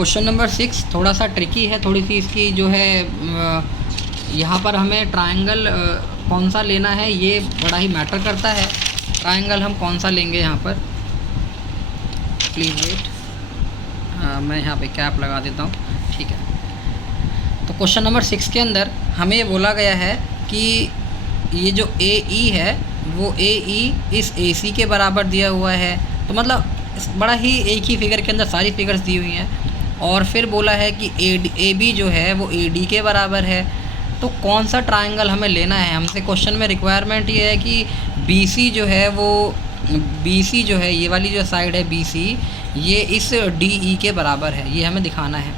Question number 6 थोड़ा सा tricky है, थोड़ी सी इसकी जो है यहाँ पर हमें ट्रायंगल कौन सा लेना है ये बड़ा ही मैटर करता है। ट्रायंगल हम कौन सा लेंगे यहाँ पर, प्लीज़ वेट, मैं यहाँ पे कैप लगा देता हूँ, ठीक है। तो क्वेश्चन नंबर 6 के अंदर हमें ये बोला गया है कि ये जो ए ई है वो ए ई इस ए सी के बराबर दिया हुआ है। तो मतलब बड़ा ही एक ही फिगर के अंदर सारी फिगर्स दी हुई हैं। और फिर बोला है कि ए बी जो है वो ए डी के बराबर है। तो कौन सा ट्रायंगल हमें लेना है, हमसे क्वेश्चन में रिक्वायरमेंट ये है कि बी सी जो है वो बी सी जो है ये वाली जो साइड है बी सी ये इस डी ई के बराबर है, ये हमें दिखाना है।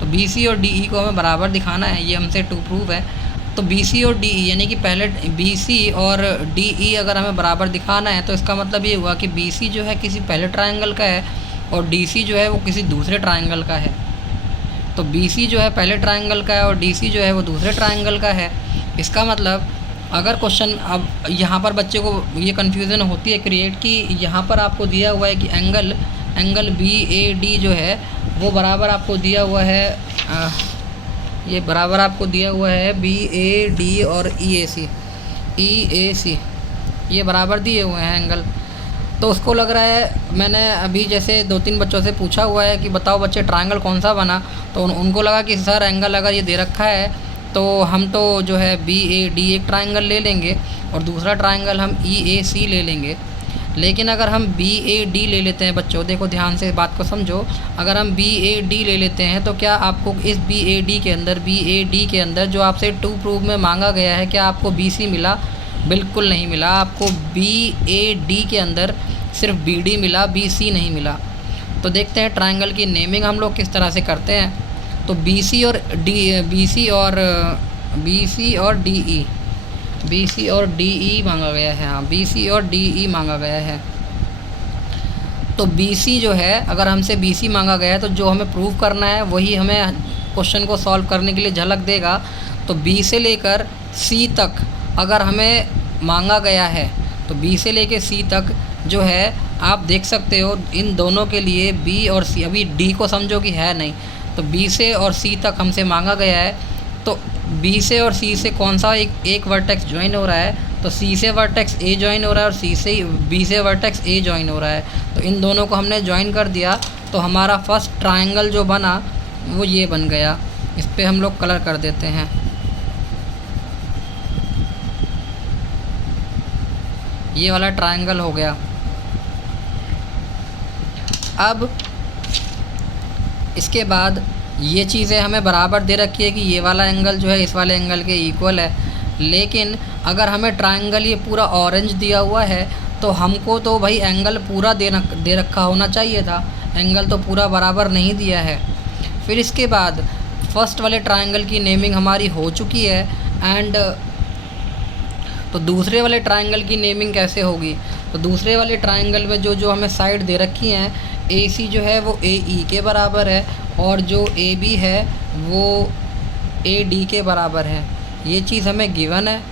तो बी सी और डी ई को हमें बराबर दिखाना है, ये हमसे टू प्रूव है। तो बी सी और डी ई यानी कि पहले बी सी और डी ई अगर हमें बराबर दिखाना है तो इसका मतलब ये हुआ कि बी सी जो है किसी पहले ट्रायंगल का है और डी सी जो है वो किसी दूसरे ट्रायंगल का है। तो बी सी जो है पहले ट्रायंगल का है और डी सी जो है वो दूसरे ट्रायंगल का है। इसका मतलब अगर क्वेश्चन, अब यहाँ पर बच्चे को ये कन्फ्यूज़न होती है क्रिएट कि यहाँ पर आपको दिया हुआ है कि एंगल बी ए डी जो है वो बराबर आपको दिया हुआ है, ये बराबर आपको दिया हुआ है बी ए डी और ई ए सी ये बराबर दिए हुए हैं एंगल। तो उसको लग रहा है, मैंने अभी जैसे 2-3 बच्चों से पूछा हुआ है कि बताओ बच्चे ट्रायंगल कौन सा बना, तो उनको लगा कि सर एंगल अगर ये दे रखा है तो हम तो जो है बी ए डी एक ट्रायंगल ले लेंगे और दूसरा ट्रायंगल हम ई ए सी ले लेंगे। लेकिन अगर हम बी ए डी ले लेते हैं, बच्चों देखो ध्यान से बात को समझो, अगर हम बी ए डी ले लेते हैं तो क्या आपको इस बी ए डी के अंदर जो आपसे टू प्रूव में मांगा गया है क्या आपको बी सी मिला? बिल्कुल नहीं मिला। आपको बी ए डी के अंदर सिर्फ बी डी मिला, बी सी नहीं मिला। तो देखते हैं ट्रायंगल की नेमिंग हम लोग किस तरह से करते हैं। तो बी सी और डी ई मांगा गया है, हाँ बी सी और डी ई मांगा गया है। तो बी सी जो है, अगर हमसे बी सी मांगा गया है तो जो हमें प्रूव करना है वही हमें क्वेश्चन को सॉल्व करने के लिए झलक देगा। तो बी से लेकर सी तक अगर हमें मांगा गया है तो बी से लेकर सी तक जो है आप देख सकते हो इन दोनों के लिए बी और सी, अभी डी को समझो कि है नहीं, तो बी से और सी तक हमसे मांगा गया है। तो बी से और सी से कौन सा एक वर्टेक्स ज्वाइन हो रहा है, तो सी से वर्टेक्स ए ज्वाइन हो रहा है और बी से वर्टेक्स ए ज्वाइन हो रहा है। तो इन दोनों को हमने ज्वाइन कर दिया तो हमारा फर्स्ट ट्रायंगल जो बना वो ये बन गया। इस पर हम लोग कलर कर देते हैं। ये वाला ट्रायंगल हो गया। अब इसके बाद ये चीज़ें हमें बराबर दे रखी है कि ये वाला एंगल जो है इस वाले एंगल के इक्वल है। लेकिन अगर हमें ट्रायंगल ये पूरा ऑरेंज दिया हुआ है तो हमको तो भाई एंगल पूरा दे रखा होना चाहिए था, एंगल तो पूरा बराबर नहीं दिया है। फिर इसके बाद फर्स्ट वाले ट्रायंगल की नेमिंग हमारी हो चुकी है एंड तो दूसरे वाले ट्रायंगल की नेमिंग कैसे होगी? तो दूसरे वाले ट्रायंगल में जो हमें साइड दे रखी हैं, ए सी जो है वो ए ई के बराबर है और जो ए बी है वो ए डी के बराबर है। ये चीज़ हमें गिवन है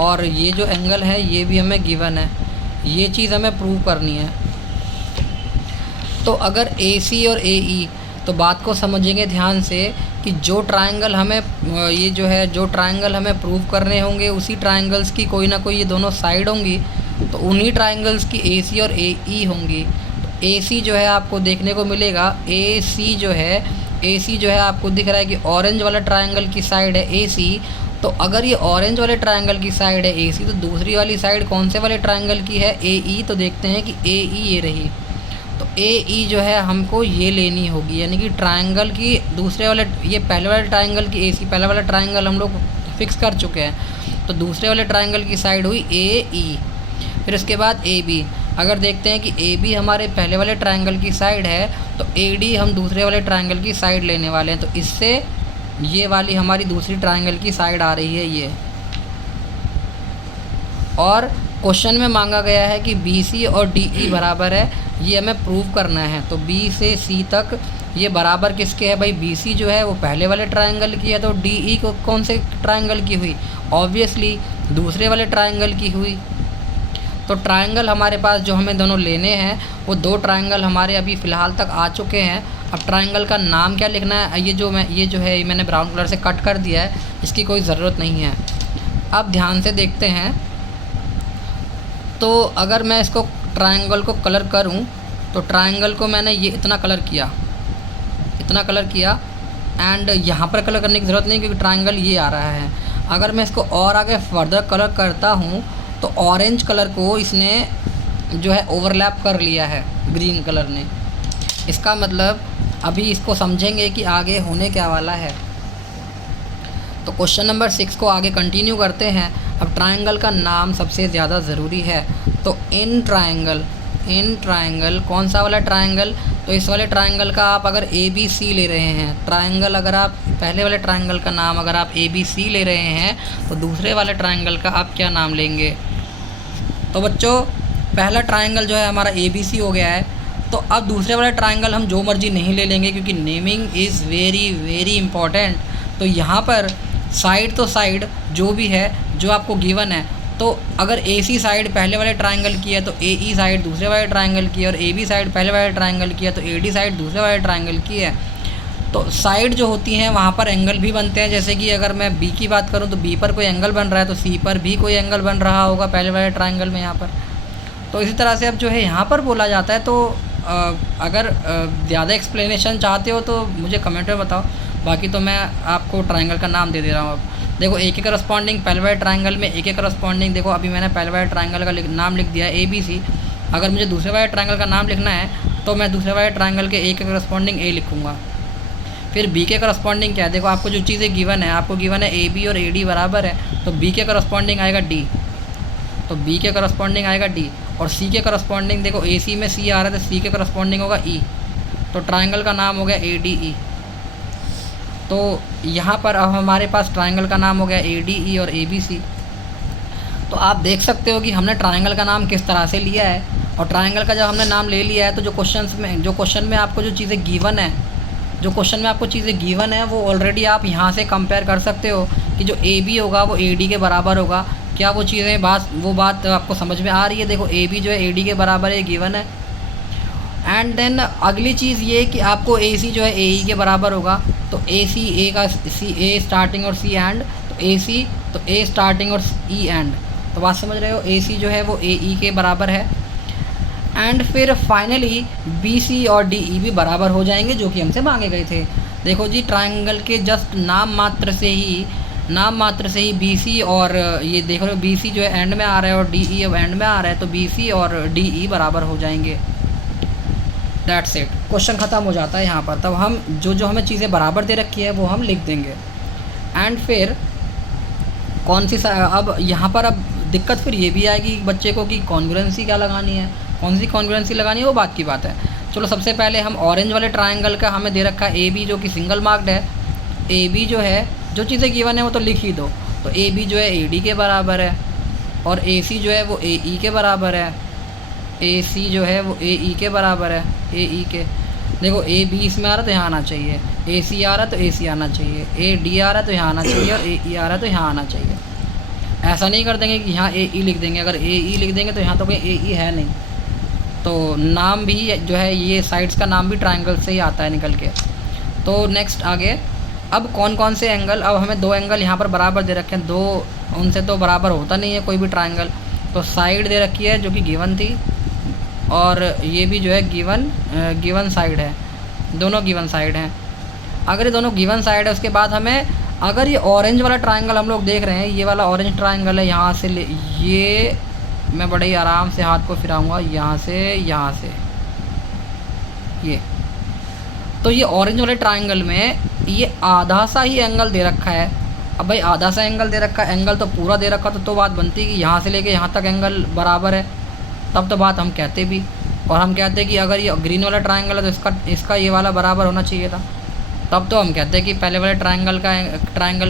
और ये जो एंगल है ये भी हमें गिवन है। ये चीज़ हमें प्रूव करनी है। तो अगर ए सी और ए ई, तो बात को समझेंगे ध्यान से कि जो ट्रायंगल हमें प्रूव करने होंगे उसी ट्रायंगल्स की कोई ना कोई ये दोनों साइड होंगी, तो उन्हीं ट्रायंगल्स की ए सी और ए ई होंगी। तो ए सी जो है आपको देखने को मिलेगा, ए सी जो है आपको दिख रहा है कि ऑरेंज वाला ट्रायंगल की साइड है ए सी। तो अगर ये ऑरेंज वाले ट्रायंगल की साइड है ए सी तो दूसरी वाली साइड कौन से वाले ट्रायंगल की है? ए ई। तो देखते हैं कि ए ई ये रही। तो ए ई जो है हमको ये लेनी होगी, यानी कि ट्रायंगल की दूसरे वाले, ये पहले वाले ट्रायंगल की ए सी, पहला वाला ट्रायंगल हम लोग फिक्स कर चुके हैं। तो दूसरे वाले ट्रायंगल की साइड हुई ए ई। फिर उसके बाद ए बी, अगर देखते हैं कि ए बी हमारे पहले वाले ट्रायंगल की साइड है तो ए डी हम दूसरे वाले ट्रायंगल की साइड लेने वाले हैं। तो इससे ये वाली हमारी दूसरी ट्रायंगल की साइड आ रही है ये। और क्वेश्चन में मांगा गया है कि बी सी और डी ई बराबर है, ये हमें प्रूव करना है। तो बी से सी तक ये बराबर किसके है भाई? बी सी जो है वो पहले वाले ट्रायंगल की है, तो डी ई को कौन से ट्रायंगल की हुई? ऑब्वियसली दूसरे वाले ट्रायंगल की हुई। तो ट्रायंगल हमारे पास जो हमें दोनों लेने हैं वो दो ट्रायंगल हमारे अभी फ़िलहाल तक आ चुके हैं। अब ट्रायंगल का नाम क्या लिखना है, ये जो है मैंने ब्राउन कलर से कट कर दिया है, इसकी कोई ज़रूरत नहीं है। अब ध्यान से देखते हैं, तो अगर मैं इसको ट्रायंगल को कलर करूं, तो ट्रायंगल को मैंने ये इतना कलर किया एंड यहाँ पर कलर करने की ज़रूरत नहीं क्योंकि ट्रायंगल ये आ रहा है। अगर मैं इसको और आगे फर्दर कलर करता हूँ तो ऑरेंज कलर को इसने जो है ओवरलैप कर लिया है ग्रीन कलर ने। इसका मतलब अभी इसको समझेंगे कि आगे होने क्या वाला है। तो क्वेश्चन नंबर 6 को आगे कंटिन्यू करते हैं। अब ट्रायंगल का नाम सबसे ज़्यादा ज़रूरी है। तो इन ट्रायंगल कौन सा वाला ट्रायंगल, तो इस वाले ट्रायंगल का आप अगर ABC ले रहे हैं, ट्रायंगल अगर आप पहले वाले ट्रायंगल का नाम अगर आप ABC ले रहे हैं तो दूसरे वाले ट्रायंगल का आप क्या नाम लेंगे। तो बच्चों पहला ट्रायंगल जो है हमारा ABC हो गया है। तो अब दूसरे वाला ट्रायंगल हम जो मर्जी नहीं ले लेंगे क्योंकि naming is very very important. तो यहाँ पर साइड तो साइड जो भी है जो आपको गिवन है, तो अगर AC साइड पहले वाले ट्रायंगल की है तो AE साइड दूसरे वाले ट्रायंगल की है, और AB साइड पहले वाले ट्रायंगल की है तो AD साइड दूसरे वाले ट्रायंगल की है। तो साइड जो होती हैं वहाँ पर एंगल भी बनते हैं। जैसे कि अगर मैं B की बात करूँ तो B पर कोई एंगल बन रहा है तो C पर भी कोई एंगल बन रहा होगा पहले वाले ट्रायंगल में यहाँ पर। तो इसी तरह से अब जो है यहाँ पर बोला जाता है। तो अगर ज़्यादा एक्सप्लेनेशन चाहते हो तो मुझे कमेंट में बताओ, बाकी तो मैं आपको ट्रायंगल का नाम दे दे रहा हूँ। अब देखो A के करस्पॉन्डिंग पहले वाले ट्रायंगल में A के करस्पॉन्डिंग, देखो अभी मैंने पहले वाले ट्रायंगल का नाम लिख दिया है ABC। अगर मुझे दूसरे वाले ट्रायंगल का नाम लिखना है तो मैं दूसरे वाले ट्रायंगल के A के करस्पॉन्डिंग A लिखूँगा। फिर B के करस्पॉन्डिंग क्या है, देखो आपको जो चीज़ें गिवन है, आपको गिवन है AB और AD बराबर है, तो B के करस्पॉन्डिंग आएगा D, तो B के करस्पॉन्डिंग आएगा D। और C के करस्पॉन्डिंग देखो AC में C आ रहा है तो C के करस्पॉन्डिंग होगा E, तो ट्रायंगल का नाम हो गया ADE। तो यहाँ पर अब हमारे पास ट्रायंगल का नाम हो गया ADE और ABC। तो आप देख सकते हो कि हमने ट्रायंगल का नाम किस तरह से लिया है। और ट्रायंगल का जब हमने नाम ले लिया है तो जो क्वेश्चन में आपको जो चीज़ें गिवन है वो ऑलरेडी आप यहाँ से कंपेयर कर सकते हो कि जो AB होगा वो AD के बराबर होगा। क्या वो बात आपको समझ में आ रही है। देखो AB जो है AD के बराबर है, गिवन है। एंड देन अगली चीज़ ये कि आपको AC जो है AE के बराबर होगा। तो AC A स्टार्टिंग और C एंड, तो AC तो A स्टार्टिंग और E एंड। तो बात समझ रहे हो, AC जो है वो AE के बराबर है। एंड फिर फाइनली BC और DE भी बराबर हो जाएंगे जो कि हमसे मांगे गए थे। देखो जी, ट्रायंगल के जस्ट नाम मात्र से ही BC और ये देख रहे हो BC जो है एंड में आ रहा है और DE अब एंड में आ रहा है, तो BC और DE बराबर हो जाएंगे। दैट्स इट, क्वेश्चन ख़त्म हो जाता है यहाँ पर। तब हम जो हमें चीज़ें बराबर दे रखी है वो हम लिख देंगे। एंड फिर अब यहाँ पर अब दिक्कत फिर ये भी आएगी बच्चे को कि कॉन्ग्रुएंसी क्या लगानी है, कौन सी कॉन्ग्रुएंसी लगानी है, वो बात की बात है। चलो सबसे पहले हम ऑरेंज वाले ट्रायंगल का हमें दे रखा है AB जो कि सिंगल मार्क्ड है। AB जो है जो चीज़ें गिवन है वो तो लिख ही दो। तो AB जो है AD के बराबर है और AC जो है वो AE के बराबर है, AC जो है वो AE के बराबर है, AE के। देखो AB इसमें आ रहा है तो यहाँ आना चाहिए, AC आ रहा है तो AC आना चाहिए, AD आ रहा है तो यहाँ आना चाहिए और AE आ रहा है तो यहाँ आना चाहिए। ऐसा नहीं कर देंगे कि यहाँ AE लिख देंगे। अगर AE लिख देंगे तो यहाँ तो कहीं AE है नहीं। तो नाम भी जो है ये साइड्स का नाम भी ट्रायंगल से ही आता है निकल के। तो नेक्स्ट आगे, अब कौन से एंगल, अब हमें दो एंगल यहाँ पर बराबर दे रखे हैं, दो उनसे तो बराबर होता नहीं है कोई भी ट्रायंगल। तो साइड दे रखी है जो कि गिवन थी और ये भी जो है गिवन साइड है, दोनों गिवन साइड हैं। अगर ये दोनों गिवन साइड है उसके बाद हमें, अगर ये ऑरेंज वाला ट्रायंगल हम लोग देख रहे हैं, ये वाला ऑरेंज ट्रायंगल है, यहाँ से ये मैं बड़े ही आराम से हाथ को फिराऊंगा यहाँ से ये। तो ये ऑरेंज वाले ट्रायंगल में ये आधा सा ही एंगल दे रखा है। अब भाई आधा सा एंगल दे रखा है, एंगल तो पूरा दे रखा तो बात बनती कि यहाँ से लेके यहाँ तक एंगल बराबर है, तब तो बात हम कहते भी। और हम कहते कि अगर ये ग्रीन वाला ट्रायंगल है तो इसका ये वाला बराबर होना चाहिए था, तब तो हम कहते हैं कि पहले वाले ट्रायंगल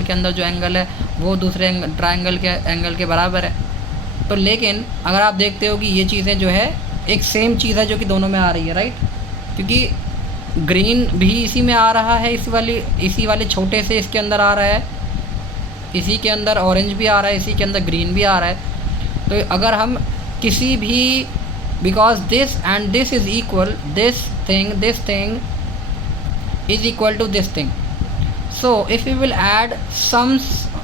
के अंदर जो एंगल है वो दूसरे ट्रायंगल के एंगल के बराबर है। तो लेकिन अगर आप देखते हो कि ये चीज़ें जो है एक सेम चीज़ है जो कि दोनों में आ रही है, राइट, क्योंकि ग्रीन भी इसी में आ रहा है, इसी वाले छोटे से इसके अंदर आ रहा है, इसी के अंदर ऑरेंज भी आ रहा है, इसी के अंदर ग्रीन भी आ रहा है। तो अगर हम किसी भी, because this and this is equal, this thing is equal to this thing. So if we will add some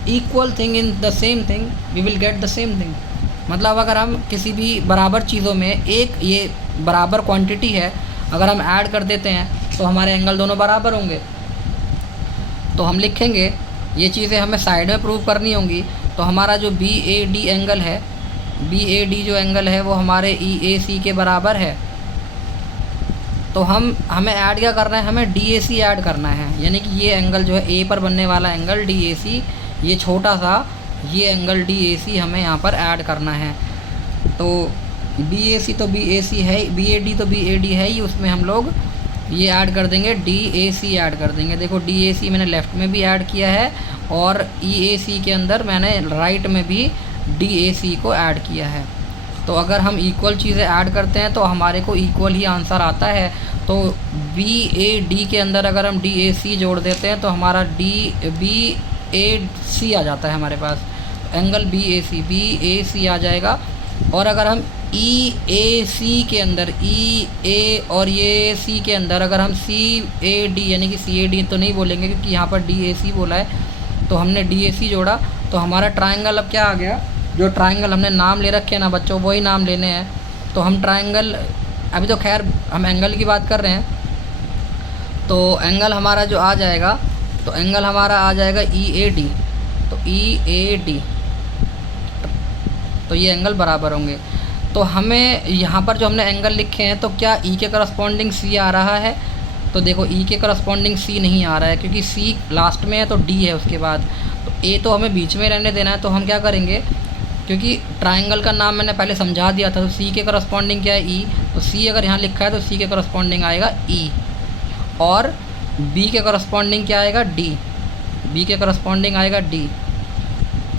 equal thing in the same thing, we will get the same thing. मतलब अगर हम किसी भी बराबर चीज़ों में एक ये बराबर क्वांटिटी है, अगर हम ऐड कर देते हैं तो हमारे एंगल दोनों बराबर होंगे। तो हम लिखेंगे, ये चीज़ें हमें साइड में प्रूव करनी होंगी। तो हमारा जो BAD एंगल है, BAD जो एंगल है वो हमारे EAC के बराबर है। तो हमें ऐड क्या करना है, हमें DAC ऐड करना है, यानी कि ये एंगल जो है A पर बनने वाला एंगल DAC, ये छोटा सा ये एंगल DAC हमें यहाँ पर ऐड करना है। तो BAC तो BAC है, BAD तो BAD है ही, उसमें हम लोग ये ऐड कर देंगे, DAC ऐड कर देंगे। देखो DAC मैंने लेफ़्ट में भी ऐड किया है और EAC के अंदर मैंने राइट में भी DAC को ऐड किया है। तो अगर हम इक्वल चीज़ें ऐड करते हैं तो हमारे को इक्वल ही आंसर आता है। तो BAD के अंदर अगर हम DAC जोड़ देते हैं तो हमारा BAC आ जाता है हमारे पास, एंगल BAC आ जाएगा। और अगर हम EAC के अंदर, EA और ये C के अंदर अगर हम CAD यानी कि CAD तो नहीं बोलेंगे क्योंकि यहाँ पर DAC बोला है, तो हमने DAC जोड़ा तो हमारा ट्रायंगल अब क्या आ गया, जो ट्रायंगल हमने नाम ले रखे हैं ना बच्चों, वही नाम लेने हैं। तो हम ट्रायंगल, अभी तो खैर हम एंगल की बात कर रहे हैं, तो एंगल हमारा जो आ जाएगा, तो एंगल हमारा आ जाएगा EAD। तो EAD, तो ये एंगल बराबर होंगे। तो हमें यहाँ पर जो हमने एंगल लिखे हैं, तो क्या E के करस्पॉन्डिंग C आ रहा है? तो देखो E के करस्पॉन्डिंग C नहीं आ रहा है क्योंकि C लास्ट में है तो D है उसके बाद, तो A तो हमें बीच में रहने देना है। तो हम क्या करेंगे, क्योंकि ट्रायंगल का नाम मैंने पहले समझा दिया था, तो C के करस्पॉन्डिंग क्या है, E। तो C अगर यहाँ लिखा है तो C के करस्पॉन्डिंग आएगा E, और B के करस्पॉन्डिंग क्या आएगा, D। B के करस्पॉन्डिंग आएगा D।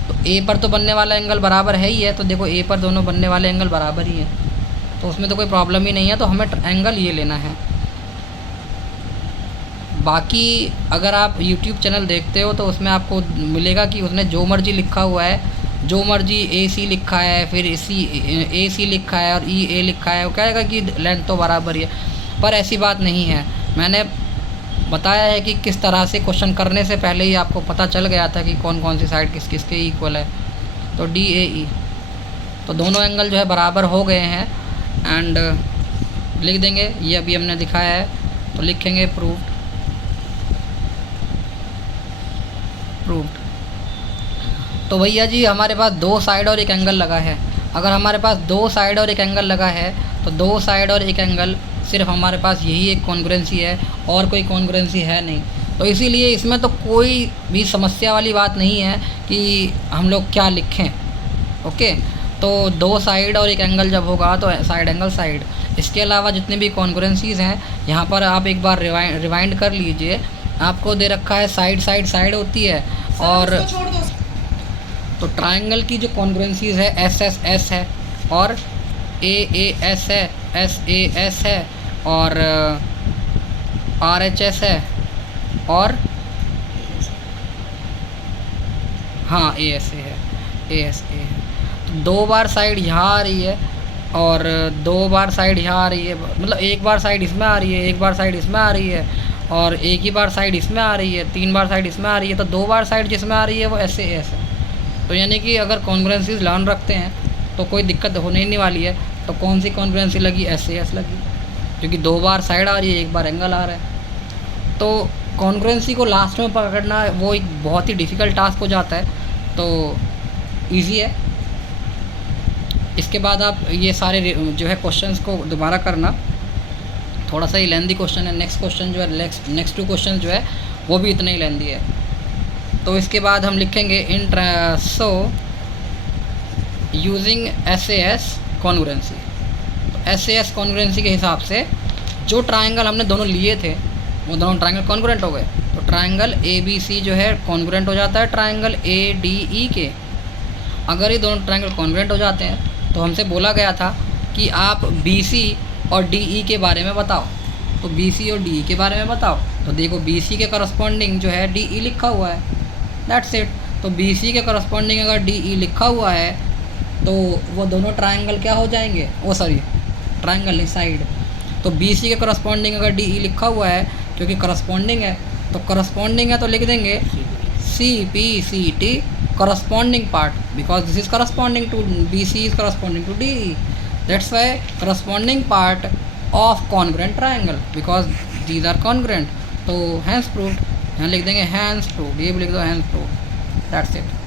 तो A पर तो बनने वाला एंगल बराबर है ही है, तो देखो A पर दोनों बनने वाले एंगल बराबर ही हैं, तो उसमें तो कोई प्रॉब्लम ही नहीं है। तो हमें एंगल ये लेना है। बाकी अगर आप YouTube चैनल देखते हो तो उसमें आपको मिलेगा कि उसने जो मर्जी लिखा हुआ है, जो मर्जी AC लिखा है, फिर AC लिखा है और EA लिखा है, वो कहेगा कि लेंथ तो बराबर ही है, पर ऐसी बात नहीं है। मैंने बताया है कि किस तरह से क्वेश्चन करने से पहले ही आपको पता चल गया था कि कौन कौन सी साइड किस किस के इक्वल है। तो DAE, तो दोनों एंगल जो है बराबर हो गए हैं। एंड लिख देंगे, ये अभी हमने दिखाया है, तो लिखेंगे प्रूव्ड। तो भैया जी हमारे पास दो साइड और एक एंगल लगा है। अगर हमारे पास दो साइड और एक एंगल लगा है तो दो साइड और एक एंगल, सिर्फ हमारे पास यही एक कॉन्ग्रुएंसी है और कोई कॉन्ग्रुएंसी है नहीं। तो इसीलिए इसमें तो कोई भी समस्या वाली बात नहीं है कि हम लोग क्या लिखें। ओके, तो दो साइड और एक एंगल जब होगा तो साइड एंगल साइड। इसके अलावा जितने भी कॉन्ग्रुएंसीज़ हैं यहाँ पर आप एक बार रिवाइंड कर लीजिए। आपको दे रखा है साइड साइड साइड होती है, और तो ट्रायंगल की जो कॉन्ग्रुएंसीज़ है SSS है और AAS है, SAS है और RHS है और हाँ ASA है, ASA है। तो दो बार साइड यहाँ आ रही है और दो बार साइड यहाँ आ रही है, मतलब एक बार साइड इसमें आ रही है, एक बार साइड इसमें आ रही है और एक ही बार साइड इसमें आ रही है, तीन बार साइड इसमें आ रही है। तो दो बार साइड जिसमें आ रही है वो SAS है। तो यानी कि अगर कॉन्ग्रुएंसीज ध्यान रखते हैं तो कोई दिक्कत होने ही नहीं वाली है। तो कौन सी कॉन्ग्रुएंसी लगी, SAS लगी, क्योंकि दो बार साइड आ रही है, एक बार एंगल आ रहा है। तो कॉन्ग्रुएंसी को लास्ट में पकड़ना वो एक बहुत ही डिफ़िकल्ट टास्क हो जाता है, तो इजी है। इसके बाद आप ये सारे जो है क्वेश्चंस को दोबारा करना, थोड़ा सा ही लेंदी क्वेश्चन है। नेक्स्ट क्वेश्चन जो है, नेक्स्ट टू क्वेश्चन जो है वो भी इतना ही लेंदी है। तो इसके बाद हम लिखेंगे इन सो यूजिंग SAS कॉन्ग्रुएंसी। तो SAS कॉन्ग्रुएंसी के हिसाब से जो ट्रायंगल हमने दोनों लिए थे वो दोनों ट्रायंगल कॉन्ग्रुएंट हो गए। तो ट्रायंगल ABC जो है कॉन्ग्रुएंट हो जाता है ट्रायंगल ADE के। अगर ये दोनों ट्रायंगल कॉन्ग्रुएंट हो जाते हैं तो हमसे बोला गया था कि आप BC और DE के बारे में बताओ। तो BC और DE के बारे में बताओ। तो देखो BC के करस्पॉन्डिंग जो है DE लिखा हुआ है, दैट्स इट। तो BC के करस्पॉन्डिंग अगर DE लिखा हुआ है तो वो दोनों ट्रायंगल क्या हो जाएंगे, ट्रायंगल साइड। तो BC के करस्पॉन्डिंग अगर DE लिखा हुआ है क्योंकि करस्पॉन्डिंग है, तो करस्पॉन्डिंग है तो लिख देंगे C P C T corresponding part, because this is corresponding to BC is corresponding to D. That's why corresponding part of congruent triangle, because these are congruent. तो hence proved, यहाँ लिख देंगे hence proved, ये भी लिख दो hence proved. That's it.